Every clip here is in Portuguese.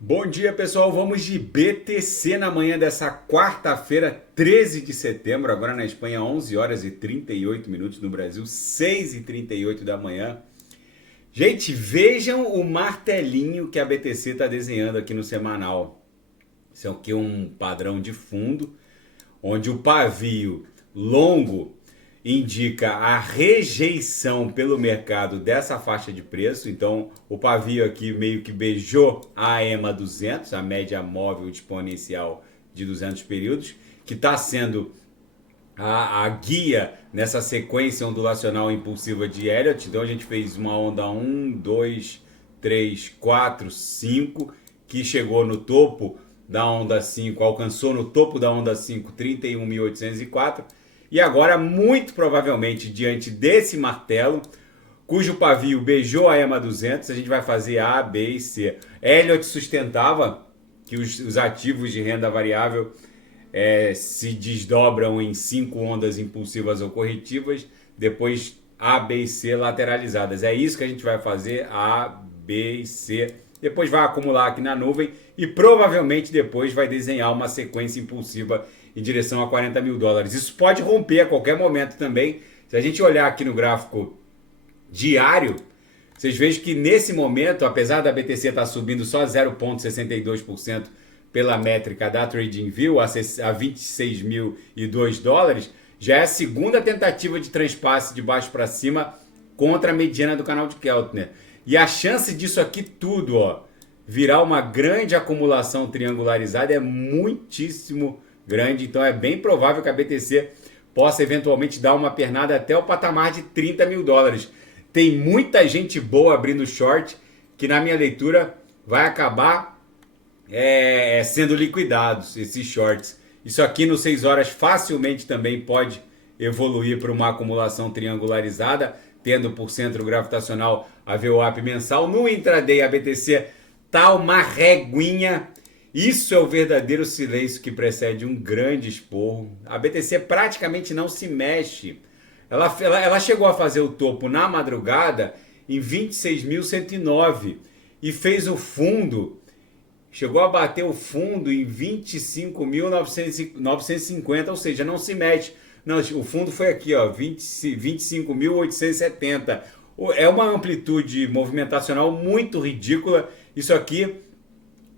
Bom dia, pessoal. Vamos de BTC na manhã dessa quarta-feira, 13 de setembro. Agora na Espanha, 11 horas e 38 minutos. No Brasil, 6 e 38 da manhã. Gente, vejam o martelinho que a BTC está desenhando aqui no semanal. Isso aqui é um padrão de fundo, onde o pavio longo indica a rejeição pelo mercado dessa faixa de preço. Então, o pavio aqui meio que beijou a EMA 200, a média móvel exponencial de 200 períodos, que está sendo a guia nessa sequência ondulacional impulsiva de Elliott. Então, a gente fez uma onda 1, 2, 3, 4, 5, que chegou no topo da onda 5, alcançou no topo da onda 5 31.804. E agora, muito provavelmente, diante desse martelo, cujo pavio beijou a EMA 200, a gente vai fazer A, B e C. Elliott sustentava que os ativos de renda variável se desdobram em 5 ondas impulsivas ou corretivas, depois A, B e C lateralizadas. É isso que a gente vai fazer, A, B e C. Depois vai acumular aqui na nuvem e provavelmente depois vai desenhar uma sequência impulsiva em direção a 40 mil dólares. Isso pode romper a qualquer momento também. Se a gente olhar aqui no gráfico diário, vocês vejam que nesse momento, apesar da BTC estar subindo só 0,62% pela métrica da TradingView a 26.002 dólares, já é a segunda tentativa de transpasse de baixo para cima contra a mediana do canal de Keltner. E a chance disso aqui tudo, virar uma grande acumulação triangularizada é muitíssimo grande. Então é bem provável que a BTC possa eventualmente dar uma pernada até o patamar de 30 mil dólares. Tem muita gente boa abrindo short que, na minha leitura, vai acabar sendo liquidados, esses shorts. Isso aqui no 6 horas facilmente também pode evoluir para uma acumulação triangularizada, tendo por centro gravitacional a VWAP mensal. No intraday a BTC tá uma reguinha. Isso é o verdadeiro silêncio que precede um grande esporro. A BTC praticamente não se mexe. Ela chegou a fazer o topo na madrugada em 26.109 e fez o fundo, chegou a bater o fundo em 25.950, ou seja, não se mexe. Não, o fundo foi aqui, 25.870. É uma amplitude movimentacional muito ridícula. Isso aqui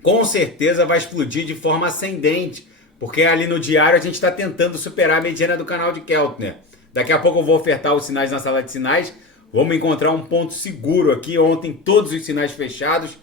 com certeza vai explodir de forma ascendente, porque ali no diário a gente está tentando superar a mediana do canal de Keltner. Daqui a pouco eu vou ofertar os sinais na sala de sinais. Vamos encontrar um ponto seguro aqui. Ontem todos os sinais fechados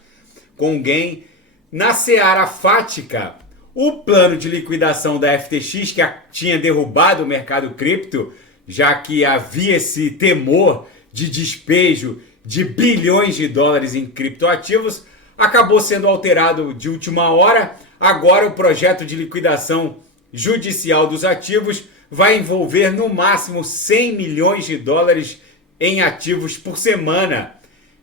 com gain. Na seara fática, o plano de liquidação da FTX, que tinha derrubado o mercado cripto, já que havia esse temor de despejo de bilhões de dólares em criptoativos, acabou sendo alterado de última hora. Agora o projeto de liquidação judicial dos ativos vai envolver no máximo 100 milhões de dólares em ativos por semana.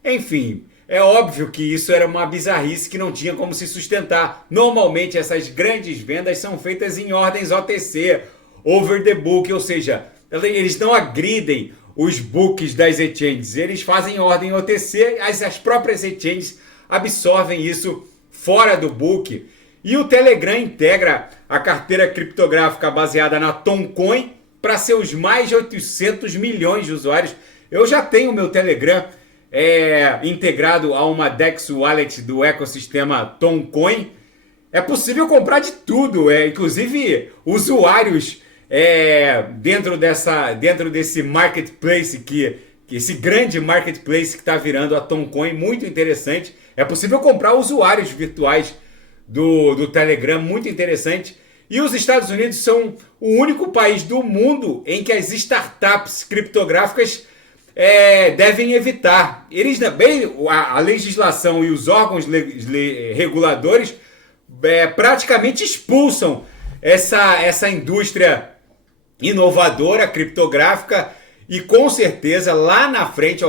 Enfim, é óbvio que isso era uma bizarrice que não tinha como se sustentar. Normalmente essas grandes vendas são feitas em ordens OTC, over the book, ou seja, eles não agridem os books das exchanges, eles fazem ordem OTC, as próprias exchanges absorvem isso fora do book. E o Telegram integra a carteira criptográfica baseada na Toncoin para seus mais de 800 milhões de usuários. Eu já tenho meu Telegram integrado a uma DEX Wallet do ecossistema Toncoin. É possível comprar de tudo, inclusive usuários dentro desse marketplace, que esse grande marketplace que está virando a Toncoin, muito interessante. É possível comprar usuários virtuais do Telegram, muito interessante. E os Estados Unidos são o único país do mundo em que as startups criptográficas devem evitar. Eles também, a legislação e os órgãos reguladores praticamente expulsam essa indústria inovadora criptográfica. E com certeza lá na frente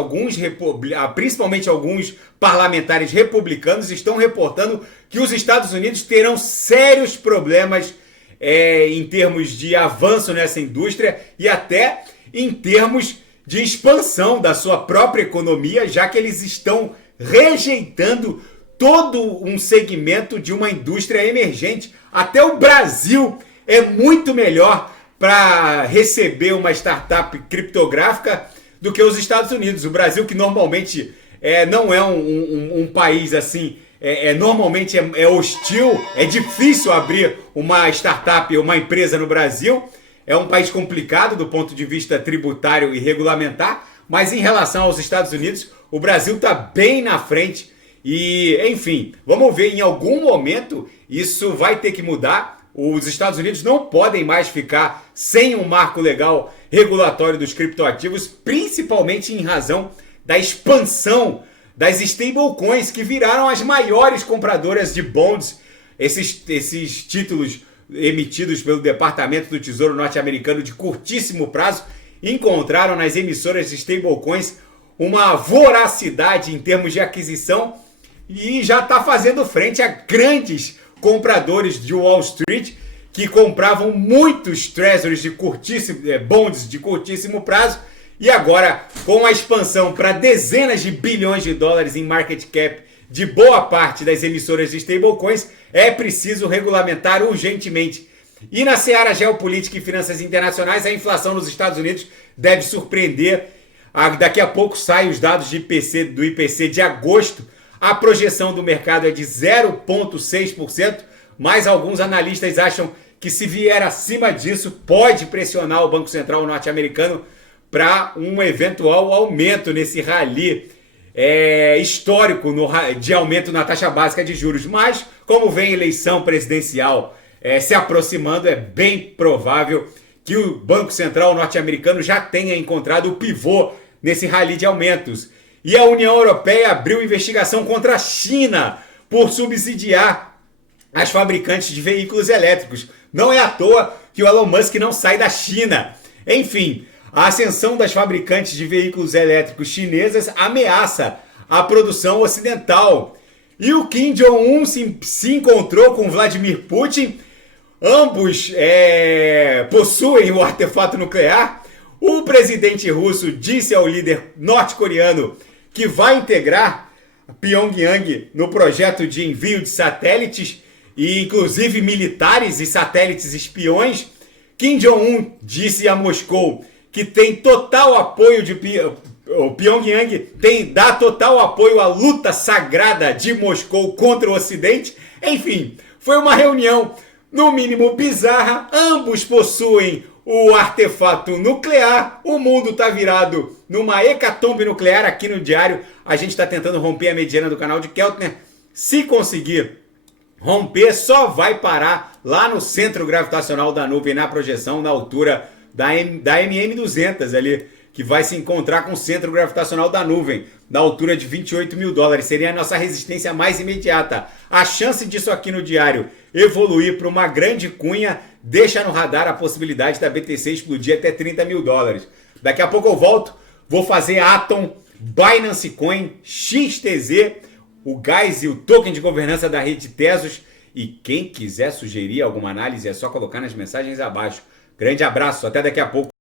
principalmente alguns parlamentares republicanos estão reportando que os Estados Unidos terão sérios problemas em termos de avanço nessa indústria e até em termos de expansão da sua própria economia, já que eles estão rejeitando todo um segmento de uma indústria emergente. Até o Brasil é muito melhor para receber uma startup criptográfica do que os Estados Unidos. O Brasil, que normalmente não é um país assim, normalmente é hostil, é difícil abrir uma startup, uma empresa no Brasil. É um país complicado do ponto de vista tributário e regulamentar, mas em relação aos Estados Unidos, o Brasil está bem na frente. E, enfim, vamos ver, em algum momento isso vai ter que mudar. Os Estados Unidos não podem mais ficar sem um marco legal regulatório dos criptoativos, principalmente em razão da expansão das stablecoins, que viraram as maiores compradoras de bonds, esses títulos emitidos pelo Departamento do Tesouro norte-americano de curtíssimo prazo, encontraram nas emissoras de stablecoins uma voracidade em termos de aquisição e já está fazendo frente a grandes compradores de Wall Street que compravam muitos treasuries de bonds de curtíssimo prazo, e agora, com a expansão para dezenas de bilhões de dólares em market cap de boa parte das emissoras de stablecoins, é preciso regulamentar urgentemente. E na seara geopolítica e finanças internacionais, a inflação nos Estados Unidos deve surpreender. Daqui a pouco saem os dados do IPC de agosto. A projeção do mercado é de 0,6%, mas alguns analistas acham que, se vier acima disso, pode pressionar o Banco Central norte-americano para um eventual aumento nesse rally histórico de aumento na taxa básica de juros. Mas, como vem eleição presidencial se aproximando, é bem provável que o Banco Central norte-americano já tenha encontrado o pivô nesse rally de aumentos. E a União Europeia abriu investigação contra a China por subsidiar as fabricantes de veículos elétricos. Não é à toa que o Elon Musk não sai da China. Enfim, a ascensão das fabricantes de veículos elétricos chinesas ameaça a produção ocidental. E o Kim Jong-un se encontrou com Vladimir Putin. Ambos possuem o artefato nuclear. O presidente russo disse ao líder norte-coreano que vai integrar Pyongyang no projeto de envio de satélites, e inclusive militares e satélites espiões. Kim Jong-un disse a Moscou que tem total apoio o Pyongyang dá total apoio à luta sagrada de Moscou contra o Ocidente. Enfim, foi uma reunião no mínimo bizarra. Ambos possuem o artefato nuclear. O mundo está virado numa hecatombe nuclear. Aqui no Diário a gente está tentando romper a mediana do canal de Keltner. Se conseguir romper, só vai parar lá no centro gravitacional da nuvem, na projeção, na altura da MM200 ali, que vai se encontrar com o centro gravitacional da nuvem, na altura de 28 mil dólares. Seria a nossa resistência mais imediata. A chance disso aqui no Diário evoluir para uma grande cunha deixa no radar a possibilidade da BTC explodir até 30 mil dólares. Daqui a pouco eu volto, vou fazer Atom, Binance Coin, XTZ, o gás e o token de governança da rede Tezos. E quem quiser sugerir alguma análise é só colocar nas mensagens abaixo. Grande abraço, até daqui a pouco.